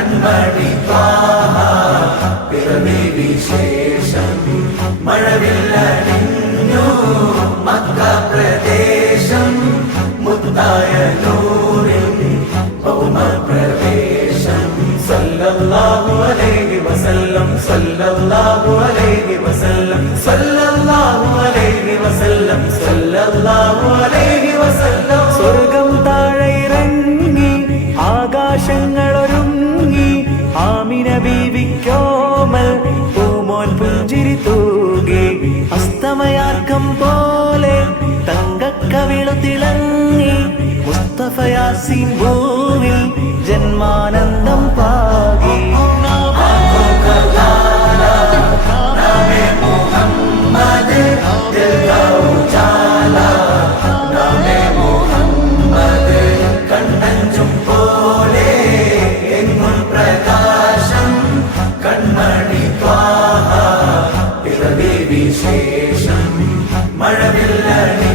കൺമണി ത്വാഹ പിറവി വിശേഷം മഴവില്ലണിഞ്ഞു മക്ക പ്രദേശം മുത്തായ നൂറിൻ ഭൗമപ്രവേശം സല്ലല്ലാഹു അലൈഹി വസല്ലം സല്ലല്ലാഹു അലൈഹി വസല്ലം സല്ലല്ലാഹു അലൈഹി വസല്ലം സല്ലല്ലാഹു അലൈഹി വസല്ലം സ്വർഗം താഴെ ഇറങ്ങി ആകാശങ്ങളൊരുങ്ങി ആമിന ബീവിക്കോമൽ പൂമോൻ പുഞ്ചിരി തൂകി അസ്തമയാർക്കം പോലെ തങ്കക്കവിളു തിളങ്ങി മുസ്തഫ യാസീൻ ഭൂവിൽ ജന്മാനന്ദം പാകി കണ്ണഞ്ചും പോലെ എങ്ങും പ്രകാശം കൺമണി ത്വാഹ പിറവി വിശേഷം മഴവില്ലണി